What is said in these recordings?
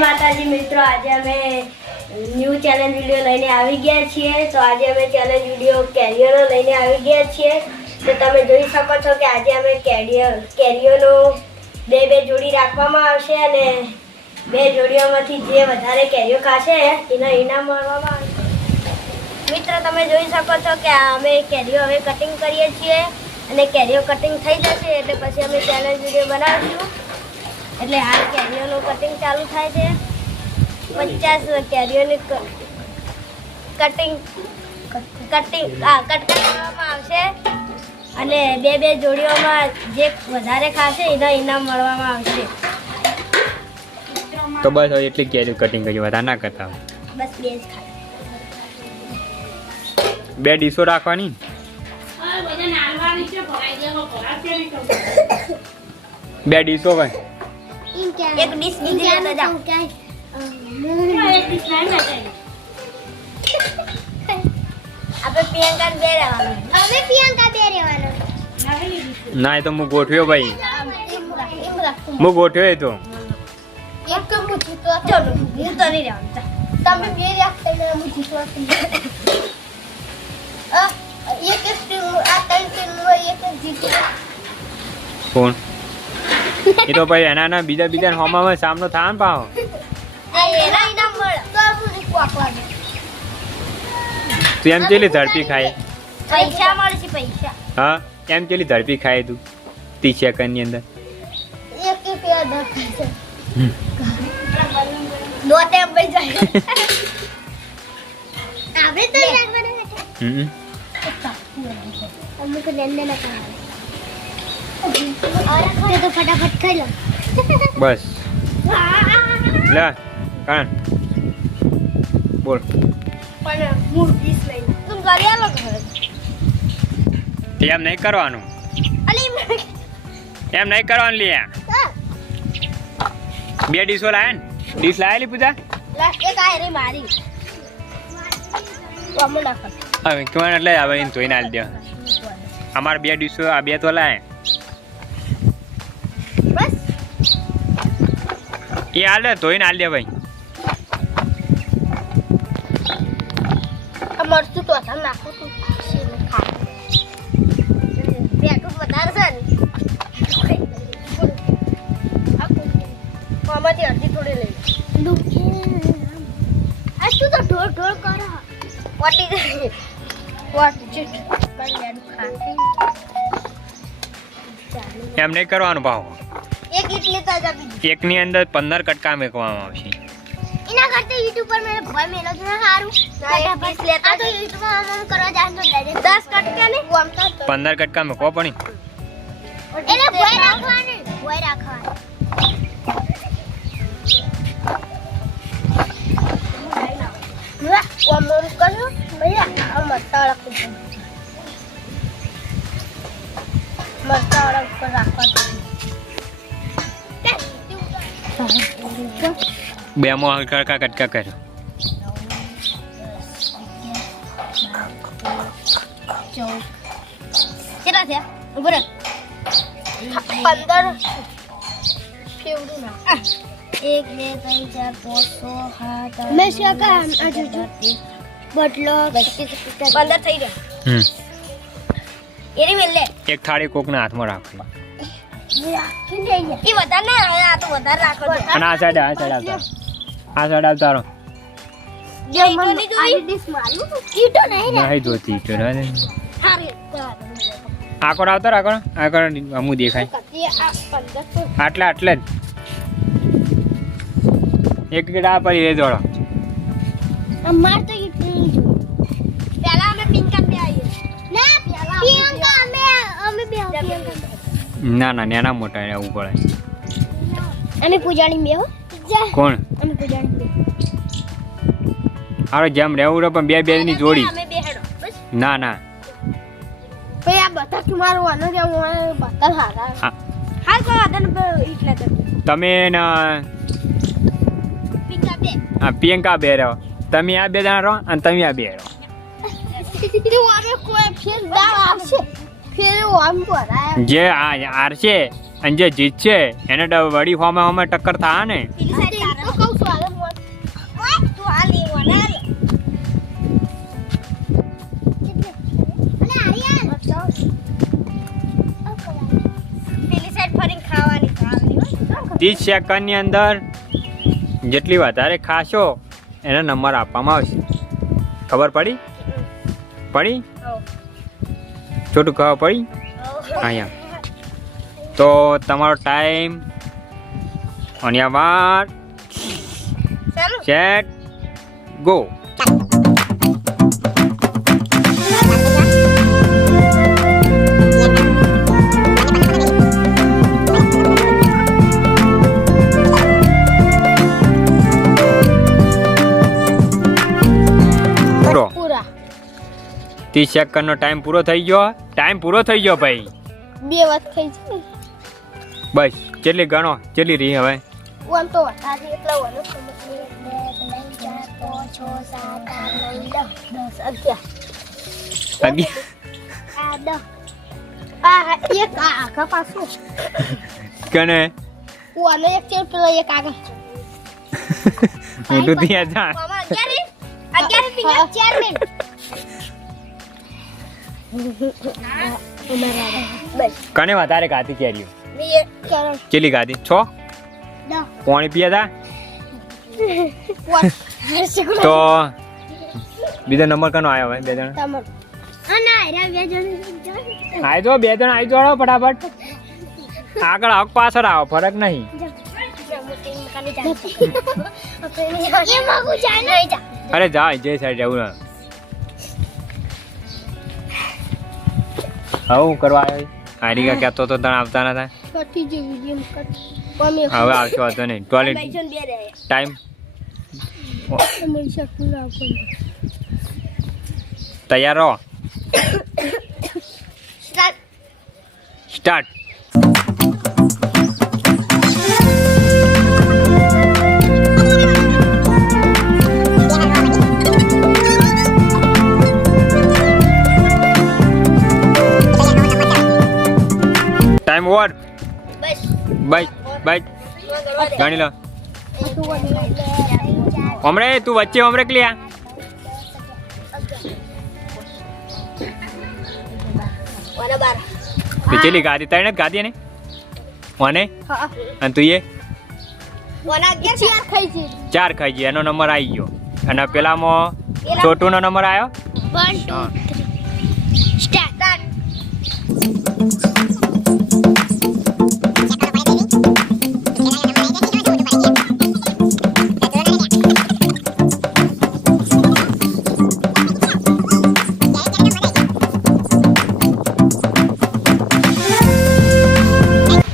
માતાજી મિત્રો, આજે અમે ન્યૂ ચેલેન્જ વિડીયો લઈને આવી ગયા છીએ. તો આજે અમે ચેલેન્જ વિડીયો કેરીઓનો લઈને આવી ગયા છીએ. તો તમે જોઈ શકો છો કે આજે અમે કેરીઓનો બે જોડી રાખવામાં આવશે અને બે જોડીઓમાંથી જે વધારે કેરીઓ ખાશે એના ઇનામ મળવામાં આવશે. મિત્રો તમે જોઈ શકો છો કે અમે કેરીઓ હવે કટિંગ કરીએ છીએ અને કેરીઓ કટિંગ થઈ જશે એટલે પછી અમે ચેલેન્જ વિડીયો બનાવીશું. એટલે હાલ કેરીઓનું કટિંગ ચાલુ થાય છે. 50 કેરીઓની કટિંગ કરવામાં આવશે અને બે જોડીઓમાં જે વધારે ખાશે એના ઇનામ મળવામાં આવશે. તો બસ હવે એટલી કેરી કટિંગ કરી, વધારે ના કરતા. બસ બે જ ખાય. બે ડીશો રાખવાની. બે ડીશો ભાઈ, એક ડીશ બીજી લેતા જાઓ. આપણે પ્રિયંકા બે રહેવાનું. અમે પ્રિયંકા બે રહેવાનું. ના એ તો હું ગોઠવ્યો ભાઈ, હું ગોઠવ્યો એ તો. એક મુઠ્ઠી તો ચલો, હું તો નહીં રહેવાનું. તમે બે રાખતા ને મુઠ્ઠી તો એક ટીમ આ ત્રણ ટીમ એક જીતી. કોણ? એ તો ભાઈ એના બીજા હોમામાં સામનો થાય ને પાહો. એના ઇનામ મળે તો આપણે કોકવા દે. તું એમ કેલી ઝડપી ખાય? પૈસા મળે છે પૈસા. હા એમ કેલી ઝડપી ખાય તું 30 સેકન્ડની અંદર? એક પેડા ખાશે. નો ટાઈમ પઈ જાય. આપણે તો રાખવાના હતા. અમુક લેને ના ખાવા. और तो फटाफट खाई लो. बस ला कान बोल. પણ મૂળ પીસ લઈ તું ઘરે આલો ઘરે. એમ નહીં કરવાનું, અલી એમ નહીં કરવાનું. લે બે ડીશો લાયા ને? ડીશ લાયેલી પૂજા? એક આ રે મારી તો અમને નાખ. હવે કોણ એટલે હવે એને ધોઈને આલી દે. અમાર બે ડીશો આ બે તો લાય. બસ એ હાલ દે, ધોઈને હાલ દે ભાઈ. મરચું તો હતા નાખો તું ખા. બેટું વધારે છે ને આમાંથી અડધી થોડી લઈ. આ તું તો ઢોળ કરો. વાટી જાય વાટી એમ નહીં કરવાનું ભાવ. એક ઇડલી તાજા પીધી. એકની અંદર 15 કટકા મેકવામાં આવશે. એના કરતા YouTube પર મેરે ભય મેલો છે સારું. ફટાફટ લેતા તો YouTube માં આમ કરવા જાય તો ડાયરેક્ટ 10 કટકા ને આમ તો 15 કટકા મેકવા પડી. એટલે ભય રાખવાની. ભય રાખવાની. વાહ ઓમ મોર કરો ભૈયા આ મસાલા ખૂબ મસાલા ઉપર રાખવાનું. બે માં હલકા કટકા કર્યો. કેટલા થયા? ઉભો રહે. 15 ફેવડું ના. 1 2 3 4 5 6 7 મેં શકા આ જોજો બટલો 15 થઈ ગયા. એરી મેલ લે. એક થાળી કોકના હાથમાં રાખવી. ઈ વધારે ના આવે, આ તો વધારે રાખો. અને આ સાઈડ આવતા. આ સાઈડ આવતારો. જે મને જોઈ ડિશ મારું કીટો નહીં રે. નહીં જોતી તો ને. હારે આકોર આવતા આકોર અમુ દેખાય. આટલા જ એક ગડા પડી રે જોડો. અમાર તો ઈટલી પહેલા અમે પિંકા બે આવીએ. ના પહેલા પિંકા અમે બે આવીએ. ના નાના મોટા આવવું પડે. અમે પૂજાણી બે હો. કોણ? અમે પૂજાણી બે. અરે જેમ રહેવું રે પણ બે ની જોડી. અમે બે હેડો બસ. ના ભાઈ આ બધા તમારો આનો જે હું બધા હારા. હાલ કો આદન ઈટલા દે. તમે ના પિંકા બે. આ પિંકા બે રહો. તમે આ બે જણા રહો અને તમે આ બે રહો. તું અમે કોઈ ફેર દાવ આવશે. ફેર આમ ભરાય. જે હારશે અને જે જીતશે એને વડી ફોર્મે ટક્કર થાય ને. તો કહું છું પેલી સાઈડ ફરીને ખાવાની ખાવાની 30 સેકન્ડની અંદર જેટલી વધારે ખાશો એનો નંબર આપવામાં આવશે. ખબર પડી? છોટું ખબર પડી? અહીંયા તો તમારો ટાઈમ અહીંયા વાર સેટ ગો. પૂરા 30 સેકન્ડનો ટાઈમ પૂરો થઈ ગયો. ભાઈ. 2 વાત થઈ છે. બસ કેટલી ગણો, કેટલી રહી હવે? ઓમ તો વધારે એટલા વનો 2 3 4 5 6 7 8 9 10 11 આ એક આખા પાછું કને ઓને એક ચેર પેલા એક આગળ હું તો ત્યાં જા. મામા 11 ફિંગર ચેરમેન બસ કને વધારે ખાધી કેરીઓ? મે કરણ કેટલી ખાધી? 6 10 પાણી પીયા વોટ હતા તો બીજો નંબર કનો આવ્યો હવે? 2 જણ તમાર અના રે 2 જણ આઈ જો 2 જણ આઈ જોડો ફટાફટ. આગળ હક પાછળ આવો, ફરક નહીં. અરે જા જે સાઈડ જવું ને. હું કરવા આવ્યો? હારીકા કહેતો તો તને આવતા નતા. કટી જેવી ગેમ કટ અમે હવે આવશો હતો નહીં. ટોયલેટ બેસન બે રહે ટાઈમ અમે શકું આપો તૈયાર રહો. સ્ટાર્ટ. Time over. બસ ગણી લો. હમણે તું વચ્ચે હમણે ક્લિયા. તો ચેલી ગાડી તને ગાડી ને મને અને તું એ 4 ખાઈ ગઈ. એનો નંબર આવી ગયો અને પેલામાં છોટુનો નંબર આવ્યો. 1 2 3 સ્ટાર્ટ.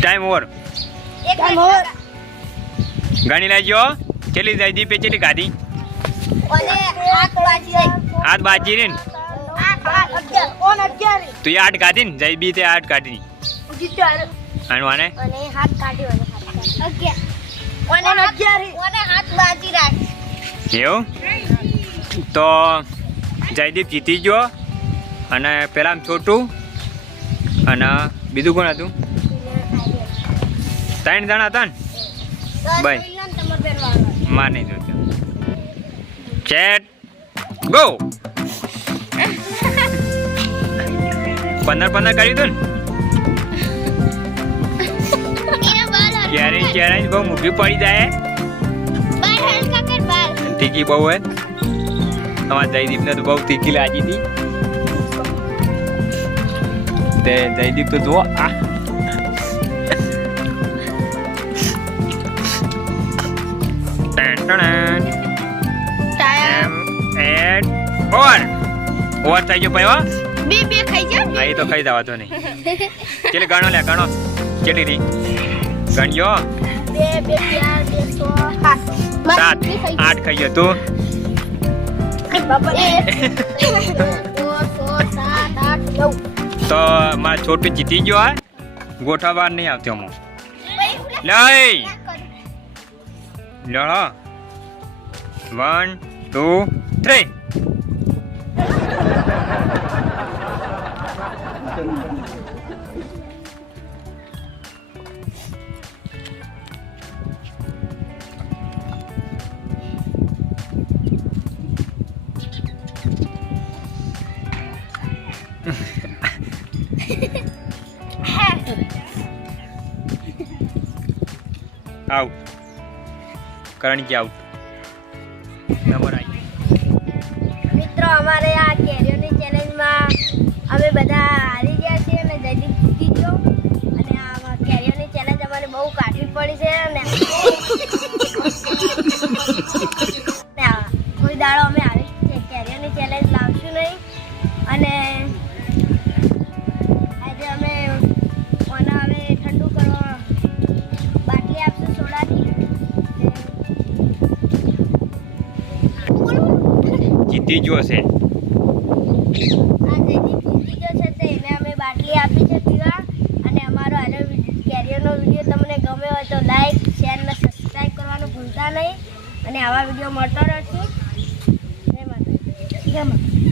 Time over. ગણી લેજો કેટલી જાય દીપે કેટલી ગાડી. હાથ બાજી ને તું 8 ગાડી ને જઈ બી તે 8 ગાડી અને વાને એવું તો જયદીપ જીતી ગયો અને પેલા છોટું અને બીજું કોણ હતું? 3 જણા હતા ને. ભાઈ માર નહીં જોતો. Chat go. 15 કર્યું હતું ને. ક્યારે બહુ મૂકી પડી જાય. તીખી બહુ હે. અમારા જયદીપ ને તો બહુ તીખી લાગી હતી. તે જયદીપ તો જુઓ આ ઓવર થઈ ગયો ભાઈ. બે ખાઈ જા. હા એ તો ખાઈ જવા તો નહીં. કેટલી ગણો લે ગણો કેટલી રહી ગણ્યો. 2 4 2 6 7 8 ખાઈ ગયો તું. 9 તો મારા છોટું જીતી ગયો. હા ગોઠવવા નહીં આવતી અમો. લઈ લો 1 2 3. આઉટ. કરણજી આઉટ. નંબર આવી. મિત્રો અમારે આ કેરીઓની ચેલેન્જમાં અમે બધા હારી ગયા છીએ અને જયદીપ જીતી ગયો અને આ કેરીઓની ચેલેન્જ અમારે બહુ કાઢવી પડી છે અને કોઈ દાડો અમે આવી કેરીઓની ચેલેન્જ લાવશું નહીં અને આજે અમે કોને હવે ઠંડુ કરવા બાટલી આપશું સોડાની. જીતી ગયો છે. આ જયદીપ જીતી ગયો છે તો એને અમે બાટલી આપી છે પીવા અને અમારો આનો કેરીઓનો વિડીયો તમને ગમ્યો હોય તો લાઈક શેર અને સબસ્ક્રાઈબ કરવાનું ભૂલતા નહીં અને આવા વિડીયો મળતો રહેશે. જય માતા.